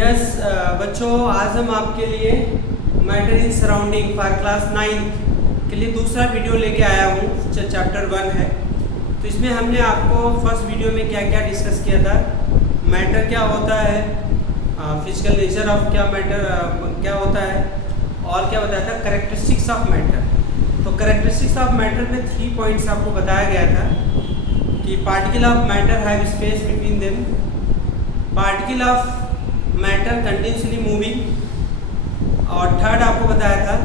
Yes बच्चों, आज हम आपके लिए matter in surrounding for class 9 के लिए दूसरा वीडियो लेके आया हूँ। चैप्टर 1 है। तो इसमें हमने आपको फर्स्ट वीडियो में क्या क्या डिस्कस किया था, मैटर क्या होता है, फिजिकल नेचर ऑफ क्या मैटर क्या होता है, और क्या बताया था कैरेक्टरिस्टिक्स ऑफ मैटर। तो कैरेक्टरिस्टिक्स ऑफ मैटर में 3 पॉइंट्स आपको बताया गया था कि particle of matter have space between them, particle of matter continuously moving, और थर्ड आपको बताया था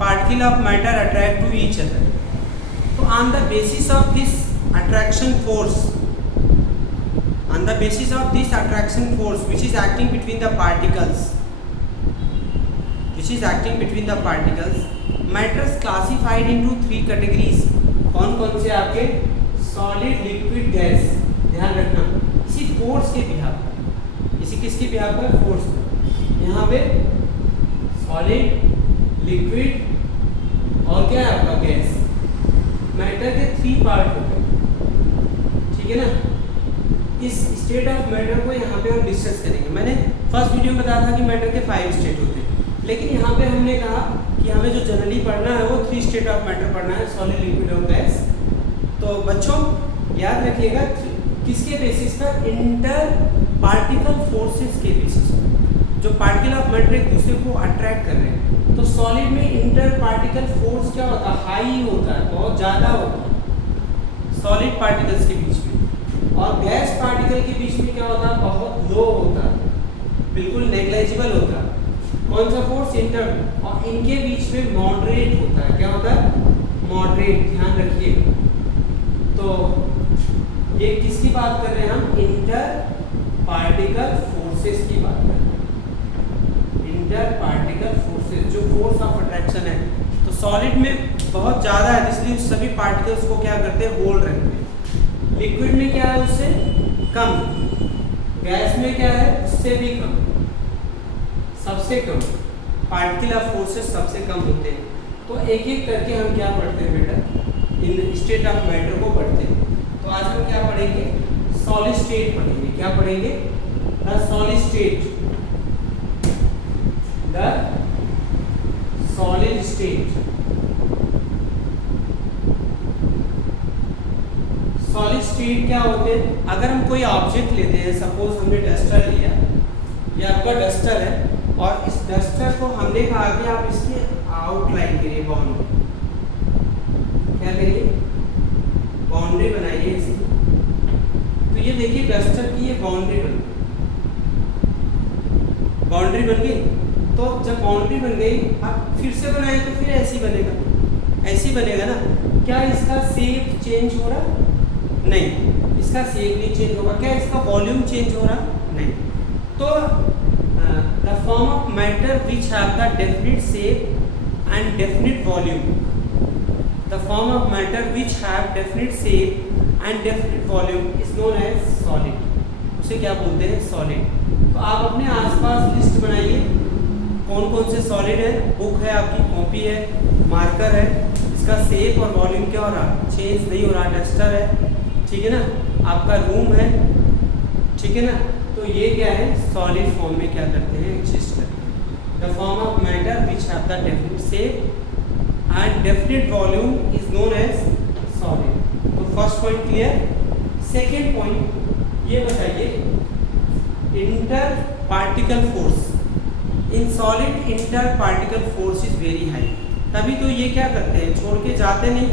particle of matter attract to each other. तो on the basis of this attraction force, on the basis of this attraction force which is acting between the particles, matters classified into 3 categories। कौन कौन से आपके solid, liquid, gas. ध्यान रखना इसी force के behalf पर, इसी किसके बिहाफ पर, फोर्स पर। यहाँ पे सॉलिड, लिक्विड और क्या है आपका गैस। मैटर के 3 पार्ट होते हैं, ठीक है ना। इस स्टेट ऑफ मैटर को यहाँ पे हम डिस्कस करेंगे। मैंने फर्स्ट वीडियो में बताया था कि मैटर के 5 स्टेट होते हैं, लेकिन यहाँ पे हमने कहा कि हमें जो जनरली पढ़ना है वो 3 स्टेट ऑफ मैटर पढ़ना है, सॉलिड, लिक्विड और गैस। तो बच्चों याद रखिएगा किसके बेसिस पर, इंटर पार्टिकल फोर्सेस के बेसिस पर। जो पार्टिकल ऑफ मैटर एक दूसरे को अट्रैक्ट कर रहे हैं, तो सॉलिड में इंटर पार्टिकल फोर्स क्या होता है, हाई होता है, बहुत ज़्यादा होता है सॉलिड पार्टिकल्स के बीच में। और गैस पार्टिकल के बीच में क्या होता है, बहुत लो होता है, बिल्कुल नेग्लिजिबल होता है। कौन सा फोर्स, इंटर। और इनके बीच में मॉडरेट होता है, क्या होता है, मॉडरेट। ध्यान रखिएगा। तो ये किसकी बात कर रहे हैं हम, इंटर पार्टिकल फोर्सेस की बात कर रहे हैं। इंटर पार्टिकल फोर्सेस जो फोर्स ऑफ अट्रैक्शन है, तो सॉलिड में बहुत ज़्यादा है, इसलिए सभी पार्टिकल्स को क्या करते हैं, होल्ड रखते हैं। लिक्विड में क्या है, उससे कम। गैस में क्या है, उससे भी कम, सबसे कम। पार्टिकल ऑफ फोर्सेस सबसे कम होते हैं। तो एक एक करके हम क्या पढ़ते हैं बेटा, इन स्टेट ऑफ मैटर को पढ़ते हैं। तो आज हम क्या पढ़ेंगे, सॉलिड स्टेट पढ़ेंगे। क्या पढ़ेंगे, the solid state, the solid state. Solid state क्या होते हैं, अगर हम कोई ऑब्जेक्ट लेते हैं, सपोज हमने डस्टर लिया, ये आपका डस्टर है, और इस डस्टर को हमने कहा कि आप इसकी आउटलाइन करिए, बाउंड्री। क्या करिए, बाउंड्री बनाइए इसकी। तो ये देखिए डस्टर की ये बाउंड्री बन गई। तो जब बाउंड्री बन गई, आप फिर से बनाए तो फिर ऐसी बनेगा ना। क्या इसका शेप चेंज हो रहा, नहीं, इसका शेप नहीं चेंज होगा। क्या इसका वॉल्यूम चेंज हो रहा, नहीं। तो the form of matter which have the definite shape and definite volume, the form of matter which have definite shape and definite volume is known as solid. उसे क्या बोलते हैं, सॉलिड। तो आप अपने आसपास लिस्ट बनाइए कौन कौन से सॉलिड है। बुक है आपकी, कॉपी है, मार्कर है, इसका शेप और वॉल्यूम क्या हो रहा, चेंज नहीं हो रहा। डस्टर है, ठीक है ना, आपका रूम है, ठीक है ना। तो ये क्या है, सॉलिड फॉर्म में क्या करते हैं, एग्जिस्ट करते हैं। The form of matter which have the definite shape and definite volume is known as solid. तो first point clear. Second point ये बताइए, inter particle force. In solid inter particle force is very high. तभी तो ये क्या करते हैं, छोड़ के जाते नहीं,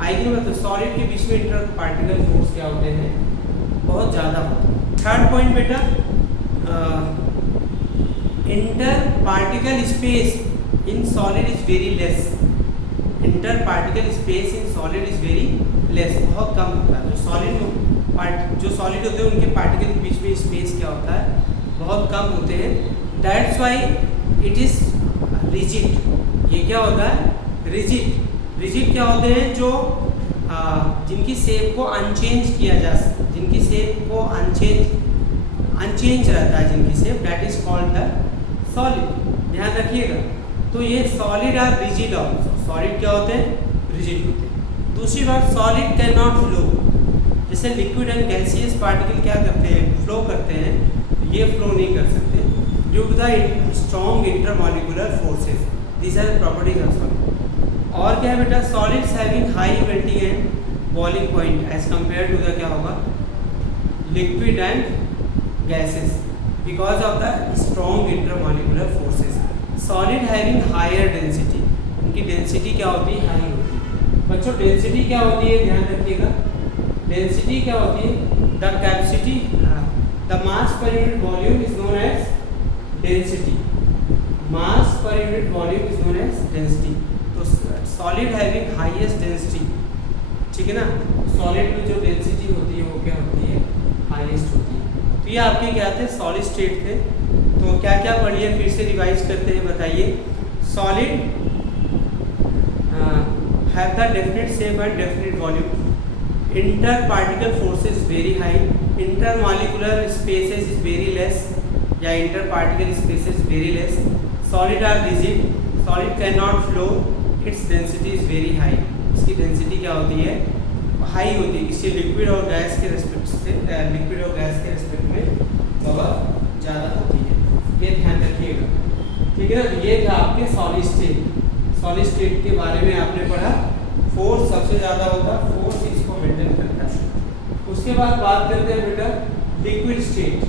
आएगी ना। तो सॉलिड के बीच में इंटर पार्टिकल फोर्स क्या होते हैं, बहुत ज़्यादा होता है। थर्ड पॉइंट बेटा, inter particle space in solid is very less. Inter particle space in solid is very less, बहुत कम होता है। जो सॉलिड होते हैं उनके पार्टिकल के बीच में स्पेस क्या होता है, बहुत कम होते हैं। That's why it is rigid. ये क्या होता है, रिजिड। रिजिड क्या होते हैं, जो जिनकी शेप को अनचेंज किया जा सकता, जिनकी शेप को अनचेंज रहता है, जिनकी shape, that is called the solid. ध्यान रखिएगा। तो ये solid are rigid also. Solid क्या होते हैं, रिजिड होते हैं। दूसरी बात, सॉलिड कैन नॉट फ्लो। जैसे लिक्विड एंड गैसियस पार्टिकल क्या करते हैं, फ्लो करते हैं, ये फ्लो नहीं कर सकते। Due to the strong intermolecular forces, these are properties of solid. और क्या है बेटा, solids having high melting and boiling point as compare to the क्या होगा, liquid and gases because of the strong intermolecular forces. Solid having higher density, उनकी density क्या होती है, हाई होती है। बच्चों डेंसिटी क्या होती है, ध्यान रखिएगा, डेंसिटी क्या होती है, the capacity, the mass per unit volume is known as density, mass per unit volume is known as density. तो सॉलिड हैविंग हाईएस्ट डेंसिटी, ठीक है ना, सॉलिड में जो डेंसिटी होती है वो क्या होती है, हाईएस्ट होती है। तो ये आपके क्या थे, सॉलिड स्टेट थे। तो क्या क्या पढ़ लिया, फिर से रिवाइज करते हैं, बताइए। Solid have the definite shape and definite volume, inter particle forces very high, intermolecular spaces is very less, या inter particle spaces very less. Solid are rigid, solid can not flow, it's density is very high, इसकी density क्या होती है, high होती है। इससे liquid और gas के रेस्पेक्ट से, लिक्विड और गैस के रेस्पेक्ट में बहुत ज़्यादा होती है, ये ध्यान रखिएगा, ठीक है ना। तो ये था आपके सॉलिड स्टेट। सॉलिड स्टेट के बारे में आपने पढ़ा, फोर्स सबसे ज़्यादा होता है, फोर्स इसको मेंटेन करता है। उसके बाद बात करते हैं बेटा लिक्विड स्टेट।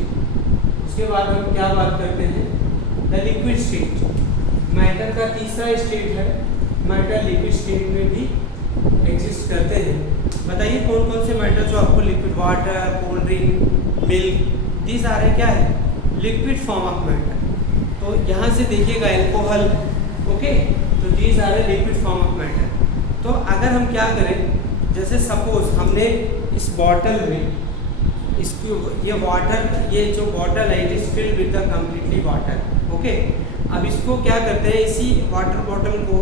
उसके बाद हम क्या बात करते हैं, द लिक्विड स्टेट। मैटर का तीसरा स्टेट है, मैटर लिक्विड स्टेट में भी एग्जिस्ट करते हैं। बताइए कौन कौन से मैटर जो आपको liquid, water, cold drink, milk, these आ रहे क्या है, लिक्विड फॉर्म ऑफ मैटर। तो यहाँ से देखिएगा अल्कोहल, ओके, तो these are a liquid form of matter. तो अगर हम क्या करें, जैसे सपोज हमने इस बॉटल में इसकी, ये वाटर, ये जो बॉटल है it is filled with the completely water, okay. अब इसको क्या करते हैं, इसी वाटर बॉटल को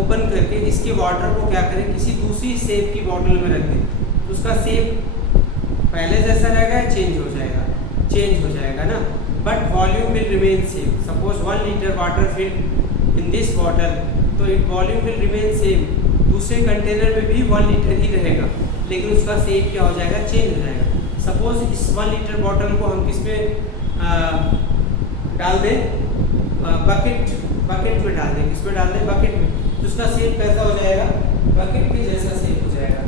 ओपन करके इसके वाटर को क्या करें, किसी दूसरी शेप की बॉटल में रख दें, तो उसका शेप पहले जैसा रहेगा, चेंज हो जाएगा, चेंज हो जाएगा ना, but volume will remain same. Suppose 1 litre water filled in this bottle, तो it volume will remain same. दूसरे कंटेनर में भी 1 लीटर ही रहेगा, लेकिन उसका शेप क्या हो जाएगा, चेंज हो जाएगा। सपोज इस 1 लीटर बॉटल को हम किस में डाल दें, बकेट में डाल दें, किसमें डाल दें, बकेट में, तो उसका शेप कैसा हो जाएगा, बकेट के जैसा शेप हो जाएगा।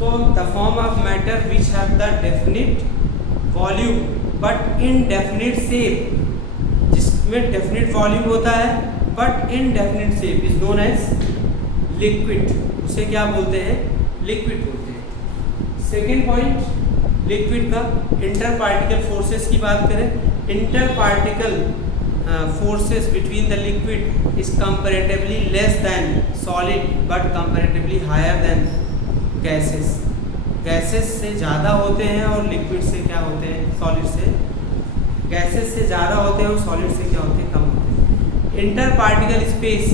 तो the form of matter which have the definite volume but indefinite shape, जिसमें डेफिनिट वॉल्यूम होता है but indefinite shape is known as liquid. उसे क्या बोलते हैं, लिक्विड बोलते हैं। सेकेंड पॉइंट लिक्विड का, इंटर पार्टिकल फोर्सेस की बात करें, interparticle forces between the liquid is comparatively less than solid but comparatively higher than gases. gases से ज़्यादा होते हैं और liquid से क्या होते हैं, solid से, gases से ज़्यादा होते हैं और solid से क्या होते हैं, कम होते हैं। interparticle space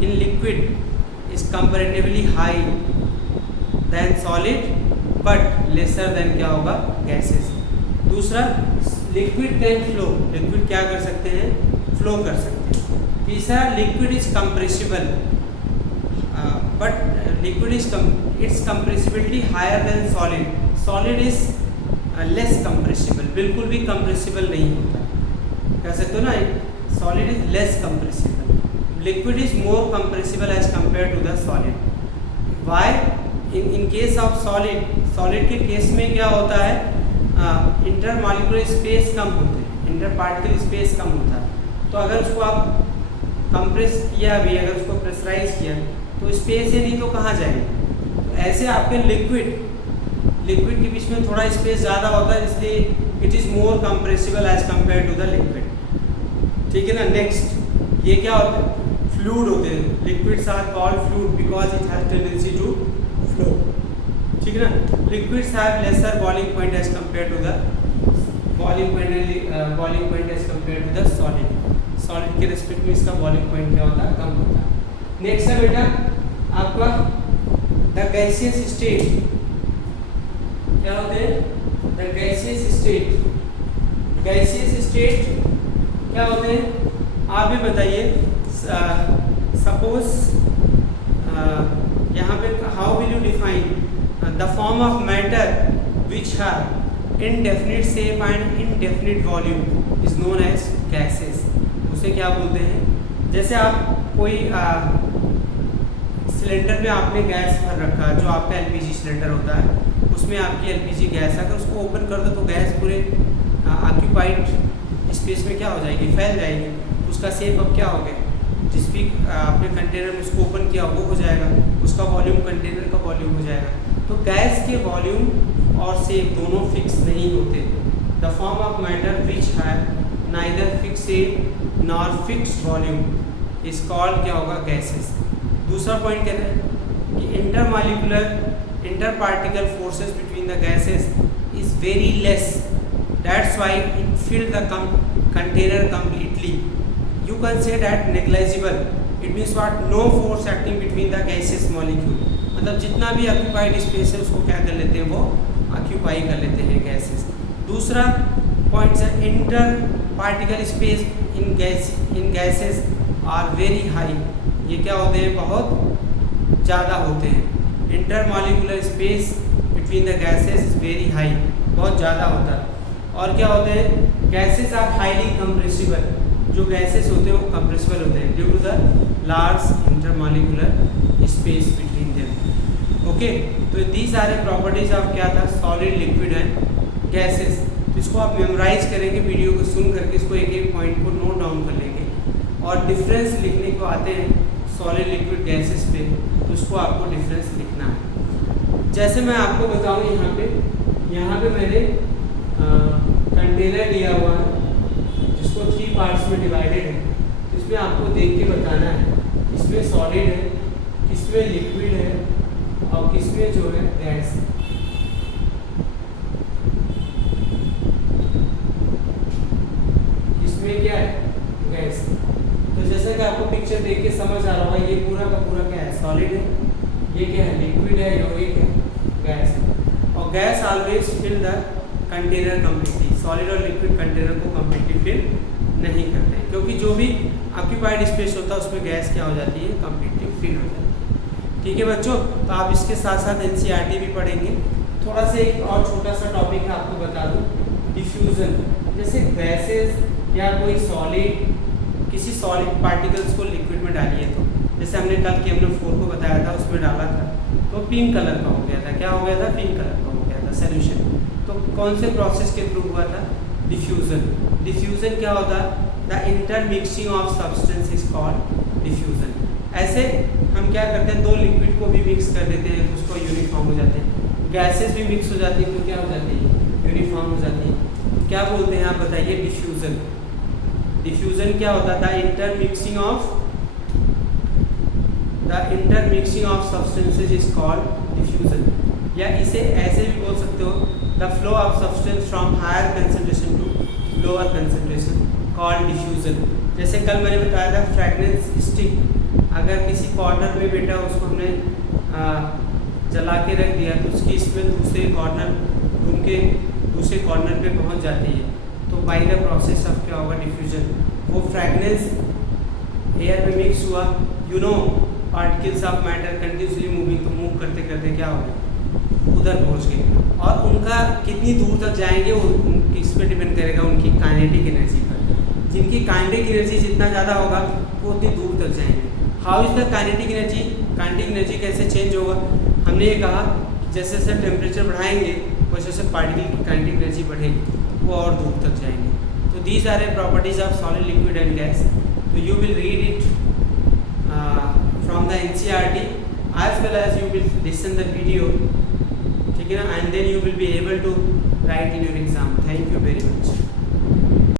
in liquid is comparatively high than solid but lesser than क्या होगा, gases। दूसरा लिक्विड कैन फ्लो, लिक्विड क्या कर सकते हैं, फ्लो कर सकते हैं। तीसरा liquid is compressible but liquid is its compressibility higher than solid, solid is less compressible, बिल्कुल भी कंप्रेसिबल नहीं होता, कह सकते हो ना, solid is less compressible, liquid is more compressible as compare to the solid. Why, in case of solid, solid के case में क्या होता है, इंटरमॉलिक्यूलर स्पेस कम होते हैं, इंटर पार्टिकल स्पेस कम होता है। तो अगर उसको आप कंप्रेस किया भी, अगर उसको प्रेशराइज किया तो स्पेस ही नहीं तो कहाँ जाएंगे। तो ऐसे आपके लिक्विड के बीच में थोड़ा स्पेस ज़्यादा होता है, इसलिए it is more compressible as compare to the liquid, ठीक है ना। नेक्स्ट, ये क्या होता है, फ्लूइड होते हैं, liquids are called fluid because it has tendency to flow, ठीक है ना। Liquids have lesser boiling point as compare to the boiling point as compare to the solid, solid के रिस्पेक्ट में इसका बॉइलिंग पॉइंट क्या होता है, कम होता है। नेक्स्ट है बेटा आपका द गैसियस स्टेट, क्या होते हैं, the gaseous state. Gaseous state क्या होते हैं, आप भी बताइए। सपोज यहाँ पे how will you define the form of matter which have indefinite shape and indefinite volume, is known as gases. उसे क्या बोलते हैं, जैसे आप कोई सिलेंडर में आपने गैस भर रखा, जो आपका एलपीजी सिलेंडर होता है, उसमें आपकी एलपीजी गैस, अगर उसको ओपन कर दो तो गैस पूरे ऑक्यूपाइड स्पेस में क्या हो जाएगी, फैल जाएगी। उसका शेप अब क्या हो गया, जिस भी आपने कंटेनर में उसको ओपन किया वो हो जाएगा, उसका वॉल्यूम कंटेनर का वॉल्यूम हो जाएगा। तो गैस के वॉल्यूम और शेप दोनों फिक्स नहीं होते। The form of matter which have neither fix shape nor fix volume is called क्या होगा, गैसेस। दूसरा पॉइंट कहते हैं कि inter particle forces between the gases is very less, that's why it filled the container completely. You can say that negligible. It means what? No force acting between the gaseous molecule. मतलब जितना भी occupied space है उसको क्या कर लेते हैं, वो occupy कर लेते हैं gases। दूसरा पॉइंट है inter particle space in gases are very high। ये क्या होते हैं, बहुत ज़्यादा होते हैं। Inter molecular space between the gases is very high, बहुत ज़्यादा होता है। और क्या होते हैं, gases are highly compressible। जो गैसेस होते हैं वो कंप्रेसिबल होते हैं due to the large intermolecular space between them. Okay, तो these are a properties of क्या था, सॉलिड, लिक्विड एंड गैसेस। तो इसको आप मेमोराइज करेंगे, वीडियो को सुन करके इसको एक एक पॉइंट को नोट डाउन कर लेंगे। और डिफरेंस लिखने को आते हैं सॉलिड, लिक्विड, गैसेस पे, तो उसको आपको डिफरेंस लिखना है। जैसे मैं आपको बताऊँ, यहाँ पे मैंने कंटेनर लिया हुआ है जिसको 3 पार्ट्स में डिवाइडेड है। तो इसमें आपको देख के बताना है किसमें सॉलिड है, किसमें लिक्विड है और किसमें जो है गैस है। किसमें क्या है, गैस। तो जैसे कि आपको पिक्चर देख के समझ आ रहा होगा, ये पूरा का पूरा क्या है, सॉलिड है, ये क्या है, लिक्विड है, और ये क्या है, गैस है। और gas always fill the container completely. Solid और लिक्विड कंटेनर को कम्प्लीटली फिल नहीं करते, क्योंकि जो भी ऑक्यूपाइड स्पेस होता है उसमें गैस क्या हो जाती है, कम्प्लीटली फिल हो जाती है। ठीक है बच्चों, तो आप इसके साथ साथ एनसीईआरटी भी पढ़ेंगे। थोड़ा सा एक और छोटा सा टॉपिक है, आपको बता दूं, डिफ्यूज़न। जैसे गैसेस या कोई सॉलिड, किसी सॉलिड पार्टिकल्स को लिक्विड में डालिए, तो जैसे हमने कल KMnO4 को बताया था, उसमें डाला था तो पिंक कलर का हो गया था। क्या हो गया था, पिंक कलर का हो गया था सोल्यूशन। तो कौन से प्रोसेस के थ्रू हुआ था, डिफ्यूज़न। डिफ्यूज़न क्या होता है, the intermixing of substance is called diffusion. ऐसे हम क्या करते हैं, 2 लिक्विड को भी मिक्स कर देते हैं तो उसको यूनिफॉर्म हो जाते हैं। गैसेस भी मिक्स हो जाती है तो क्या हो जाती है, यूनिफॉर्म हो जाती है। तो क्या बोलते हैं आप बताइए, डिफ्यूज़न। डिफ्यूज़न क्या होता था, intermixing of substances is called diffusion. या इसे ऐसे भी बोल सकते हो, the flow of substance from higher concentration to lower concentration called diffusion. जैसे कल मैंने बताया था फ्रेगनेंस स्टिक, अगर किसी कॉर्नर में बेटा उसको हमने जला के रख दिया तो उसकी इसमें दूसरे कॉर्नर, रूम के दूसरे कॉर्नर पे पहुंच जाती है, तो बाय द प्रोसेस ऑफ क्या होगा, डिफ्यूजन। वो फ्रेगनेंस एयर में मिक्स हुआ, you know particles of matter continuously moving, तो मूव करते करते क्या होगा, उधर पहुंच गए। और उनका कितनी दूर तक जाएंगे वो किस पे डिपेंड करेगा, उनकी काइनेटिक एनर्जी पर। जिनकी काइनेटिक एनर्जी जितना ज़्यादा होगा वो उतनी दूर तक जाएंगे। How is the kinetic energy, kinetic energy कैसे चेंज होगा, हमने ये कहा जैसे जैसे टेम्परेचर बढ़ाएंगे वैसे वैसे पार्टिकल की काइनेटिक एनर्जी बढ़ेगी, वो और दूर तक जाएंगे। तो these are a properties of solid, liquid and gas. तो you will read it from the NCERT as well as you will listen the video, ठीक है ना, and then you will be able to write in your exam. Thank you very much.